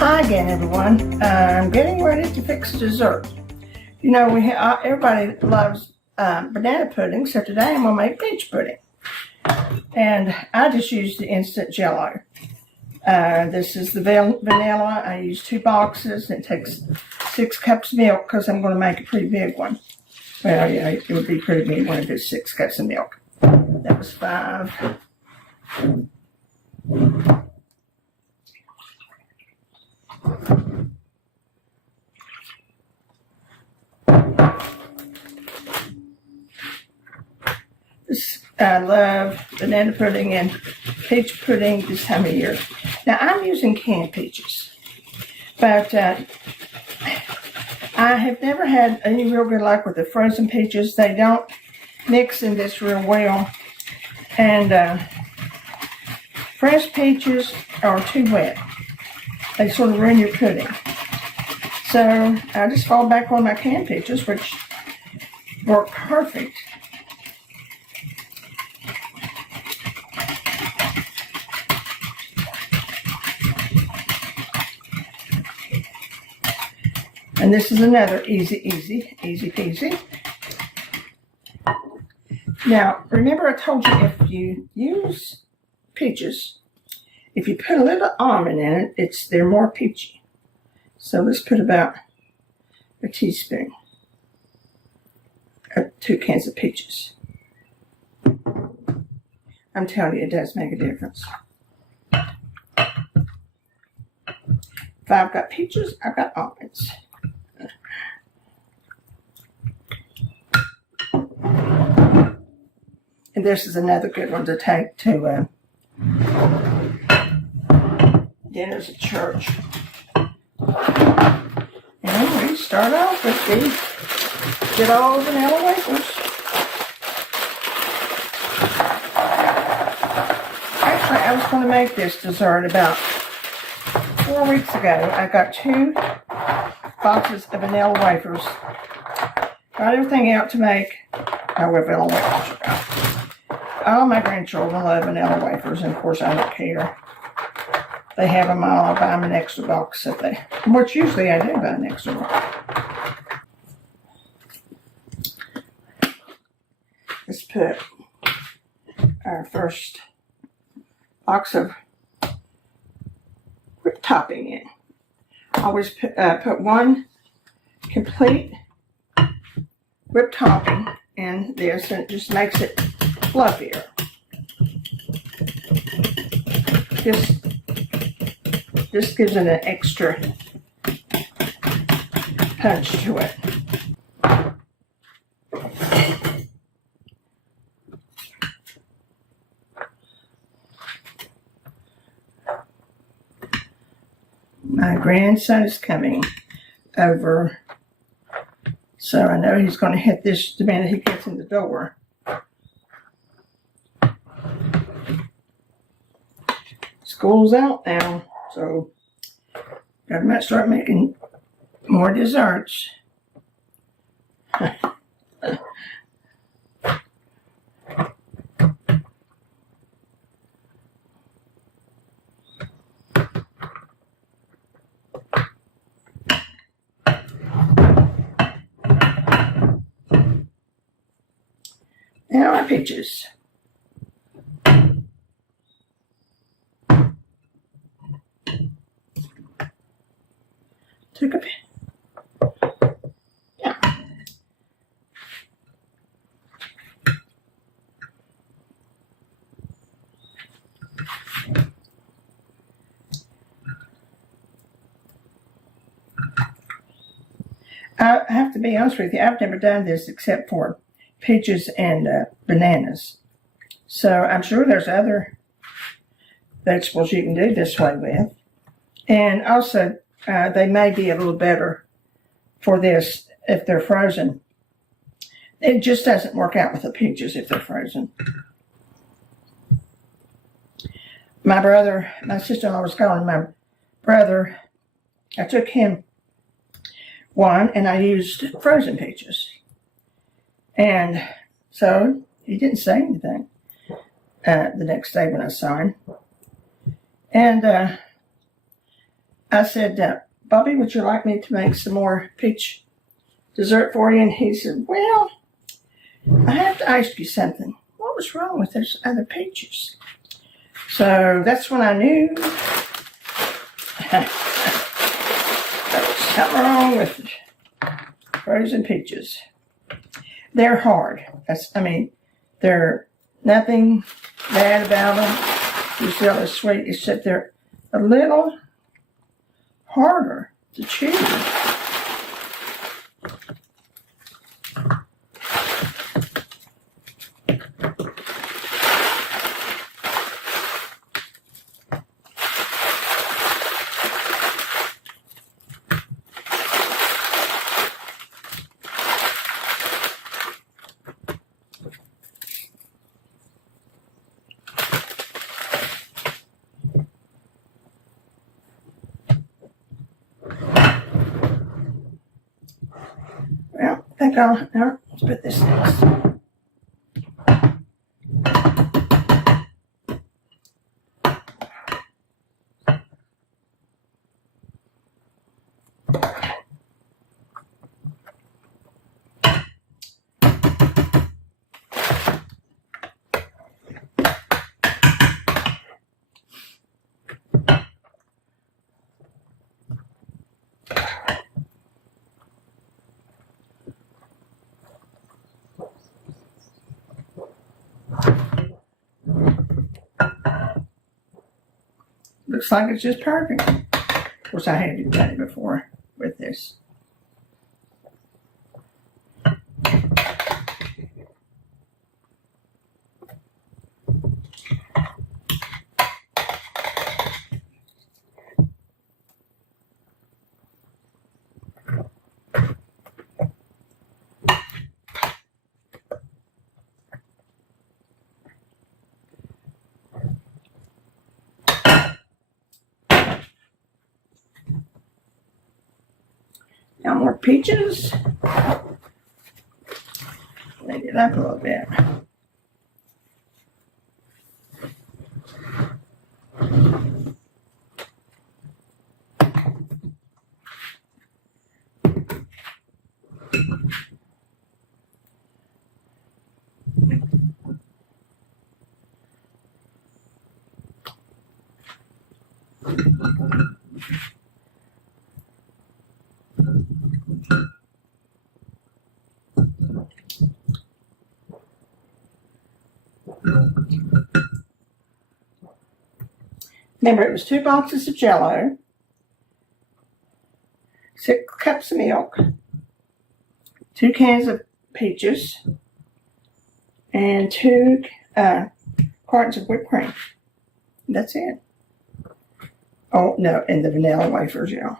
Hi again, everyone. I'm getting ready to fix dessert. You know, everybody loves banana pudding, so today I'm going to make peach pudding. And I just used the instant Jell-O. This is the vanilla. I use 2 boxes. It takes 6 cups of milk because I'm going to make a pretty big one. Well, yeah, it would be pretty big when it is 6 cups of milk. That was 5. I love banana pudding and peach pudding this time of year. Now, I'm using canned peaches, but I have never had any real good luck with the frozen peaches. They don't mix in this real well, and fresh peaches are too wet. They sort of ruin your pudding. So I just fall back on my canned peaches, which work perfect. And this is another easy peasy. Now, remember I told you if you use peaches, if you put a little almond in it, they're more peachy. So let's put about a teaspoon of 2 cans of peaches. I'm telling you, it does make a difference. If I've got peaches, I've got almonds. And this is another good one to take to dinners at church. And we start off with the good old vanilla wafers. Actually, I was going to make this dessert about 4 weeks ago. I got 2 boxes of vanilla wafers. Got everything out to make our vanilla wafers. All my grandchildren love vanilla wafers, and of course I don't care. They have them all. I buy them an extra box if they, which usually I do buy an extra box. Let's put our first box of whipped topping in. I always put 1 complete whipped topping in this, and it just makes it fluffier. This gives it an extra punch to it. My grandson is coming over, so I know he's going to hit this the minute he gets in the door. School's out now, so gotta start making more desserts. Now our peaches. Took a bit. Yeah. I have to be honest with you, I've never done this except for peaches and bananas. So I'm sure there's other vegetables you can do this way with. And also, they may be a little better for this if they're frozen. It just doesn't work out with the peaches if they're frozen. My sister-in-law was calling my brother. I took him one and I used frozen peaches. And so he didn't say anything the next day when I saw him. And I said, Bobby, would you like me to make some more peach dessert for you? And he said, well, I have to ask you something. What was wrong with those other peaches? So that's when I knew there was something wrong with frozen peaches. They're hard. They're nothing bad about them. They're still as sweet, except they're a little harder to chew. Well, I think let's put this next. Looks like it's just perfect. Of course, I had done it before with this. Now more peaches. Clean it up a little bit. Remember, it was 2 boxes of Jell-O, 6 cups of milk, 2 cans of peaches, and 2 cartons of whipped cream. That's it. Oh, no, and the vanilla wafers, yeah.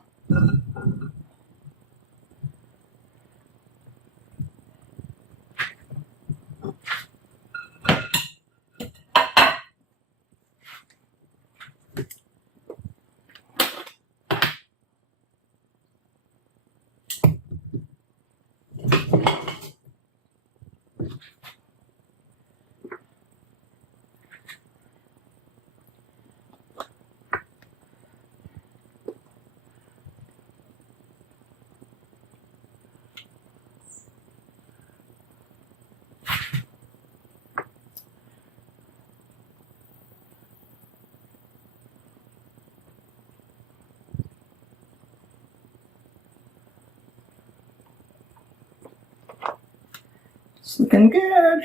It's looking good.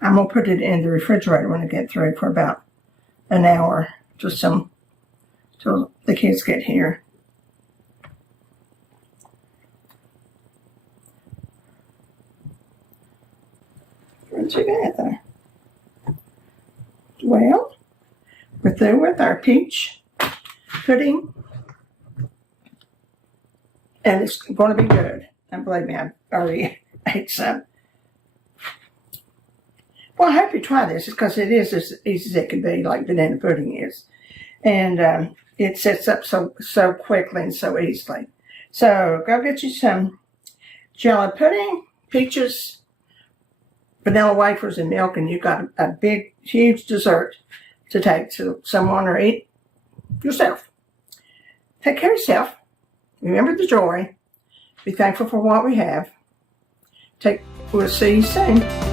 I'm going to put it in the refrigerator when I get through for about an hour, till the kids get here. Not too bad though. Well, we're through with our peach pudding. And it's going to be good. And believe me, I've already ate some. Well, I hope you try this because it is as easy as it can be, like banana pudding is. And it sets up so quickly and so easily. So go get you some Jell-O pudding, peaches, vanilla wafers, and milk, and you've got a big, huge dessert to take to someone or eat yourself. Take care of yourself. Remember the joy. Be thankful for what we have. We'll see you soon.